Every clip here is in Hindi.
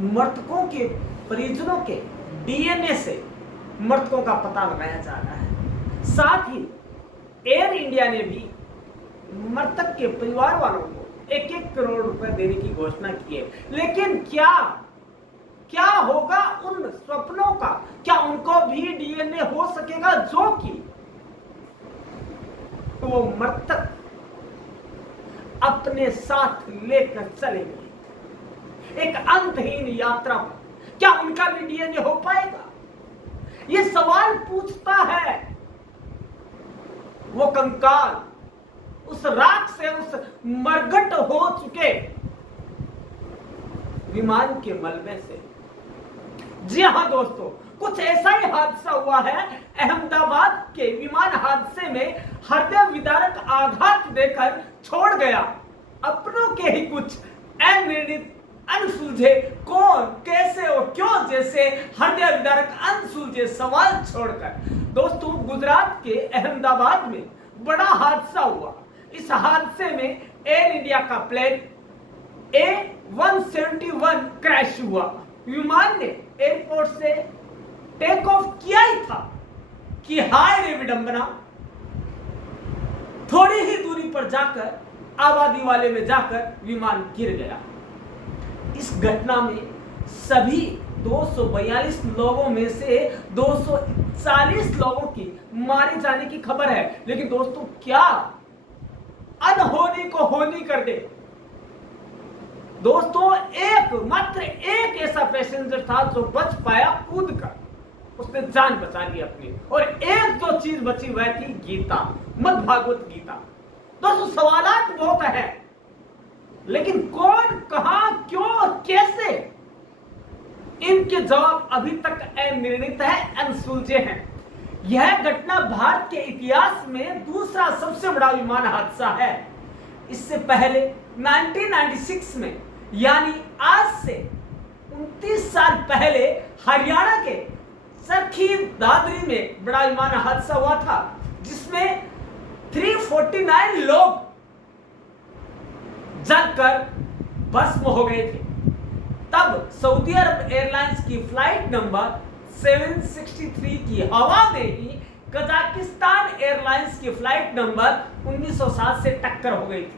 मृतकों के परिजनों के डीएनए से मृतकों का पता लगाया जा रहा है। साथ ही एयर इंडिया ने भी मृतक के परिवार वालों को 1-1 करोड़ रुपए देने की घोषणा की है। लेकिन क्या होगा उन स्वप्नों का? क्या उनको भी डीएनए हो सकेगा जो कि वो मृतक अपने साथ लेकर चलेंगे एक अंतहीन यात्रा पर? क्या उनका भी डीएनए हो पाएगा? ये सवाल पूछता है वो कंकाल, उस राख से, उस मरघट हो चुके विमान के मलबे से। जी हां दोस्तों, कुछ ऐसा ही हादसा हुआ है। अहमदाबाद के विमान हादसे में हृदय विदारक आघात देकर छोड़ गया अपनों के ही कुछ अनिर्णित, अनसुलझे, कौन, कैसे और क्यों जैसे हृदय विदारक अनसुलझे सवाल छोड़कर। दोस्तों, गुजरात के अहमदाबाद में बड़ा हादसा हुआ। इस हादसे में एयर इंडिया का प्लेन A171 क्रैश हुआ। विमान ने एयरपोर्ट से टेक ऑफ किया ही था कि हाय रे विडंबना, थोड़ी ही दूरी पर जाकर आबादी वाले में जाकर विमान गिर गया। इस घटना में सभी 242 लोगों में से 240 लोगों की मारे जाने की खबर है। लेकिन दोस्तों, क्या अनहोनी को होनी कर दे। दोस्तों, मात्र एक ऐसा पैसेंजर था जो बच पाया कूद कर, उसने जान बचा ली अपनी। और एक जो चीज बची वह थी गीता, मद भागवत गीता। दोस्तों, सवालात बहुत है, लेकिन कौन, कहां, क्यों और कैसे, इनके जवाब अभी तक अनिर्णित है, अनसुलझे हैं। यह घटना भारत के इतिहास में दूसरा सबसे बड़ा विमान हादसा है। इससे पहले 1996 में, यानी आज से 29 साल पहले, हरियाणा के चरखी दादरी में बड़ा विमान हादसा हुआ था, जिसमें 349 लोग जलकर भस्म हो गए थे। तब सऊदी अरब एयरलाइंस की फ्लाइट नंबर 763 की हवा में ही कजाकिस्तान एयरलाइंस की फ्लाइट नंबर 1907 से टक्कर हो गई थी।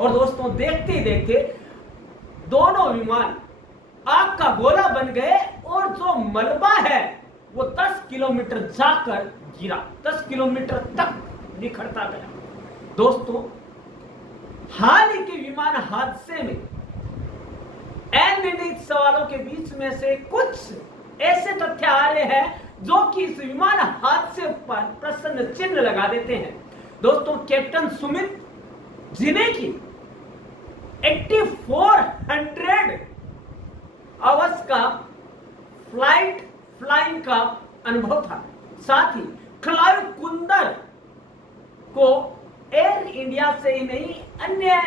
और दोस्तों, देखते ही देखते दोनों विमान आग का गोला बन गए और जो मलबा है वो 10 किलोमीटर जाकर गिरा, 10 किलोमीटर तक बिखरता गया। दोस्तों, हाल ही के विमान हादसे में अनिर्णित सवालों के बीच में से कुछ ऐसे तथ्य आ रहे हैं जो कि इस विमान हादसे पर प्रश्न चिन्ह लगा देते हैं। दोस्तों, कैप्टन सुमित जिन्हें की 8400 आवर्स का फ्लाइंग का अनुभव था। साथ ही खलायु कुंदर को एयर इंडिया से ही नहीं, अन्य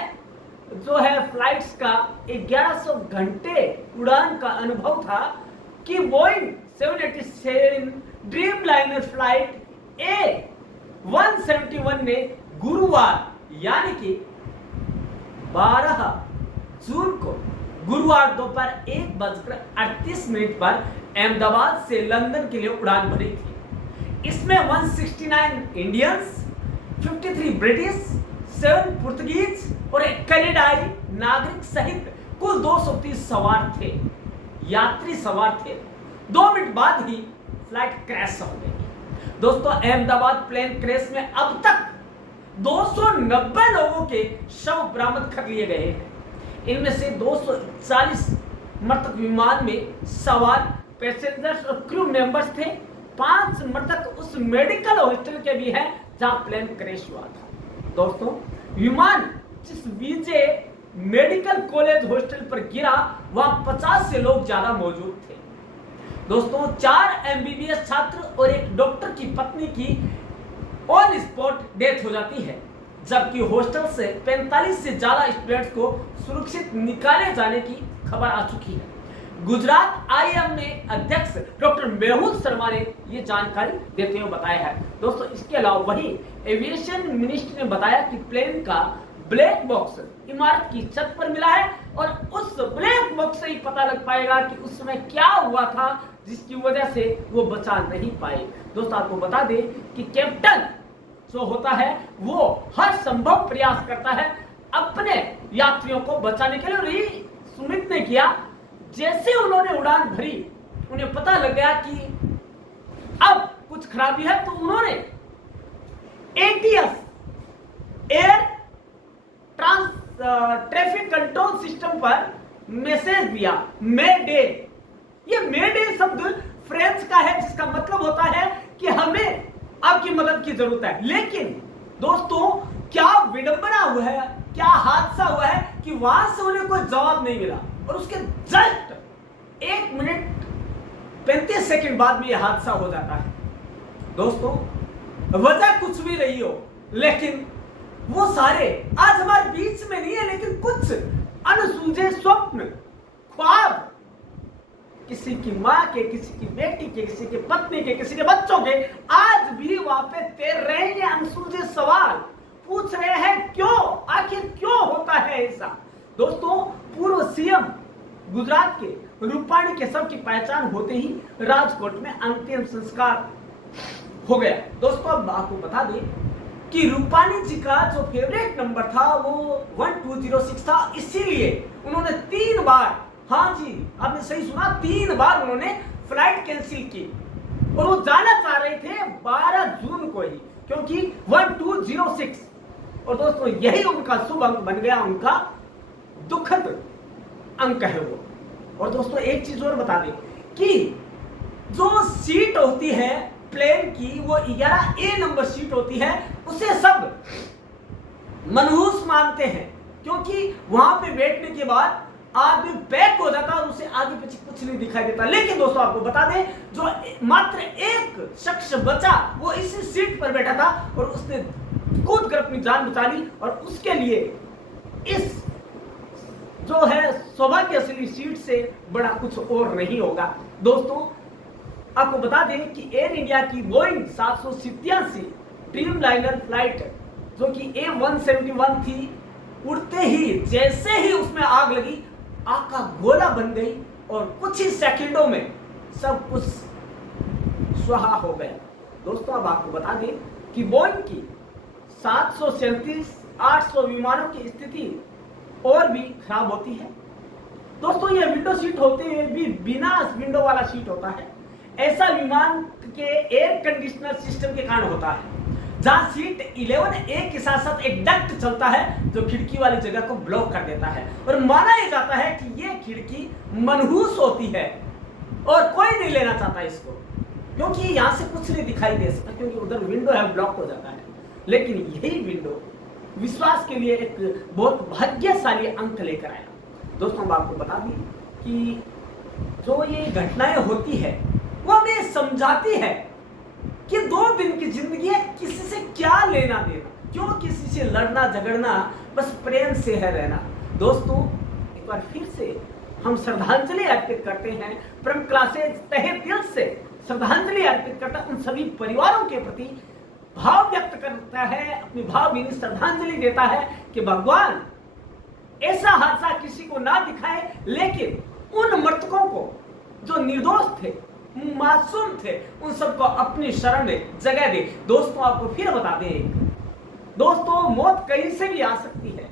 जो है फ्लाइट्स का 1100 घंटे उड़ान का अनुभव था कि Boeing 787 dream liner flight A171 ने गुरुवार, यानी कि 12 जून को गुरुवार दोपहर 1:38 पर अहमदाबाद से लंदन के लिए उड़ान भरी थी। इसमें 169 इंडियंस, 53 ब्रिटिश, 7 पुर्तगीज और एक कनाडाई नागरिक सहित कुल 230 सवार थे, यात्री सवार थे। 2 मिनट बाद ही फ्लाइट क्रैश हो गई। दोस्तों, अहमदाबाद प्लेन क्रैश में अब तक 290 लोगों के शव बरामद कर लिए गए हैं। इनमें से 240 मृतक विमान में सवार पैसेंजर्स और क्रू मेंबर्स थे। 5 मृतक उस मेडिकल हॉस्टल के भी हैं जहां प्लेन क्रैश हुआ था। दोस्तों, विमान जिस विजय मेडिकल कॉलेज हॉस्टल पर गिरा, वहां 50 से लोग ज्यादा मौजूद थे। दोस्तों, 4 MBBS छात्र और एक डॉक्टर की पत्नी की ऑन स्पॉट डेथ हो जाती है, जबकि हॉस्टल से 45 से ज्यादा स्टूडेंट्स को सुरक्षित निकाले जाने की खबर आ चुकी है। गुजरात IIM में अध्यक्ष डॉक्टर मेहुल शर्मा ने यह जानकारी देते हुए बताया है। दोस्तों, इसके अलावा वही एविएशन मिनिस्ट्री ने बताया कि प्लेन का ब्लैक बॉक्स इमारत की छत पर मिला है और उस ब्लैक बॉक्स से ही पता लग पाएगा कि उस समय क्या हुआ था जिसकी वजह से वो बचा नहीं पाए। दोस्तों आपको बता दें कि कैप्टन जो होता है वो हर संभव प्रयास करता है अपने यात्रियों को बचाने के लिए, और ये सुमित ने किया। जैसे उन्होंने उड़ान भरी उन्हें पता लग गया कि अब कुछ खराबी है, तो उन्होंने ATS air traffic control system पर मैसेज दिया मेडे। ये मेडे शब्द फ्रेंच का है जिसका मतलब होता है कि हमें आपकी मदद की जरूरत है। लेकिन दोस्तों क्या विडंबना हुआ है, क्या हादसा हुआ है कि वहां से उन्हें कोई जवाब नहीं मिला, और उसके जस्ट 1 मिनट 35 सेकंड बाद में यह हादसा हो जाता है। दोस्तों वजह कुछ भी रही हो, लेकिन वो सारे आज हमारे बीच में नहीं है, लेकिन कुछ अनसुलझे स्वप्न ख्वाब किसी की मां के, किसी की बेटी के, किसी के पत्नी के, किसी के बच्चों के आज भी वहां पे तैर रहे हैं। ये अनसुलझे सवाल पूछ रहे हैं क्यों, आखिर क्यों होता है ऐसा। दोस्तों पूर्व सीएम गुजरात के रूपाणी के शव की पहचान होते ही राजकोट में अंतिम संस्कार हो गया। दोस्तों अब आपको बता दें कि रूपाणी जी का जो फेवरेट नंबर था वो 1206 था, इसीलिए उन्होंने 3 बार, हाँ जी आपने सही सुना, 3 बार उन्होंने फ्लाइट कैंसिल की, और वो जाना चाह रहे थे 12 जून को ही, क्योंकि 1206, और दोस्तों यही उनका शुभ अंक बन गया, उनका दुखद अंक है वो। और दोस्तों एक चीज और बता दें कि जो सीट होती है प्लेन की वो 11A नंबर सीट होती है, उसे सब मनहूस मानते हैं, क्योंकि वहां पे बैठने के बाद आदमी पैक हो जाता और उसे आगे पीछे कुछ नहीं दिखाई देता। लेकिन दोस्तों आपको बता दें जो मात्र एक शख्स बचा वो इसी सीट पर बैठा था, और उसने कूद कर अपनी जान बचा ली, और उसके लिए इस जो है सौभाग्यशाली सीट से बड़ा कुछ और नहीं होगा। दोस्तों आपको बता दें कि एयर इंडिया की बोइंग 787 ड्रीम लाइनर फ्लाइट जो कि A171 थी, उड़ते ही जैसे ही उसमें आग लगी, आग का गोला बन गई और कुछ ही सेकंडों में सब कुछ स्वाहा हो गया। दोस्तों अब आपको बता दें कि बोइंग की 737-800 विमानों की स्थिति और भी खराब होती है। दोस्तों यह विंडो सीट होते हुए भी बिना विंडो वाला सीट होता है। ऐसा विमान के एयर कंडीशनर सिस्टम के कारण होता है, जहां सीट 11A के साथ साथ एक डक्ट चलता है जो खिड़की वाली जगह को ब्लॉक कर देता है, और माना यह जाता है कि यह खिड़की मनहूस होती है और कोई नहीं लेना चाहता इसको, क्योंकि यहां से कुछ नहीं दिखाई दे सकता, क्योंकि उधर विंडो है, ब्लॉक हो जाता है। लेकिन यही विंडो विश्वास के लिए एक बहुत भाग्यशाली अंक लेकर आया। दोस्तों हम आपको बता दें कि जो ये घटनाएं होती है वो हमें समझाती है कि 2 दिन की जिंदगी है, किसी से क्या लेना देना, क्यों किसी से लड़ना झगड़ना, बस प्रेम से है रहना। दोस्तों एक बार फिर से हम श्रद्धांजलि अर्पित करते हैं, परम क्लासेज तहे दिल से श्रद्धांजलि अर्पित करता है उन सभी परिवारों के प्रति, भाव व्यक्त करता है, अपनी भावभीनी श्रद्धांजलि देता है कि भगवान ऐसा हादसा किसी को ना दिखाए, लेकिन उन मृतकों को जो निर्दोष थे, मासूम थे, उन सबको अपनी शरण में जगह दे। दोस्तों आपको फिर बता दें, दोस्तों मौत कहीं से भी आ सकती है।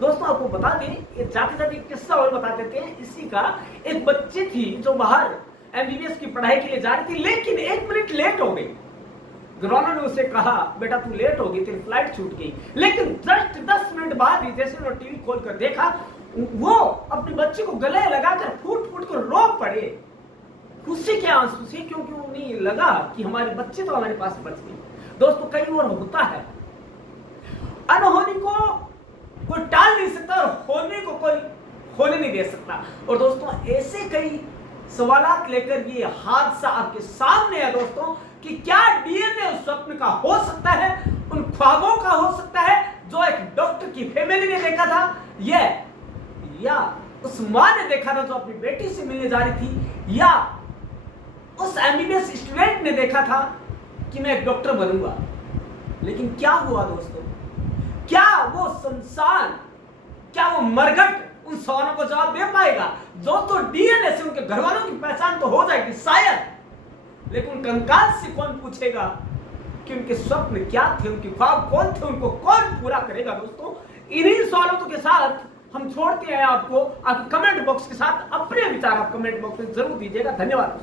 दोस्तों आपको बता दें, ये जाते जाते किस्सा और बता देते हैं इसी का। एक बच्ची थी जो बाहर MBBS की पढ़ाई के लिए जा रही थी, लेकिन 1 मिनट लेट हो गई। ग्रोनर ने उसे कहा बेटा तू लेट हो गई, तेरी फ्लाइट छूट गई। लेकिन जस्ट 10 मिनट बाद ही जैसे उन्होंने टीवी खोल कर देखा, वो अपनी बच्ची को गले लगाकर फूट फूट कर रो पड़े, खुशी के आंसू से, क्योंकि उन्हें लगा कि हमारे बच्चे तो हमारे पास बच गए। दोस्तों कई बार होता है, अनहोनी को कोई टाल नहीं सकता और होने को कोई होने नहीं दे सकता। और दोस्तों ऐसे कई सवालात लेकर ये हादसा आपके सामने है दोस्तों, कि क्या DNA उस स्वप्न का हो सकता है, उन ख्वाबों का हो सकता है जो एक डॉक्टर की फैमिली ने देखा था, या उस मां ने देखा था जो अपनी बेटी से मिलने जा रही थी, या उस MBBS स्टूडेंट ने देखा था कि मैं एक डॉक्टर बनूंगा। लेकिन क्या हुआ दोस्तों, क्या वो शमशान, क्या वो मरघट उन सवालों को जवाब दे पाएगा। दोस्तों डीएनए से उनके घर वालों की पहचान तो हो जाएगी शायद, लेकिन कंकाल से कौन पूछेगा कि उनके स्वप्न क्या थे, उनके ख्वाब कौन थे, उनको कौन पूरा करेगा। दोस्तों इन्हीं सवालों के साथ हम छोड़ते हैं आपको, आप कमेंट बॉक्स के साथ अपने विचार आप कमेंट बॉक्स में जरूर दीजिएगा। धन्यवाद।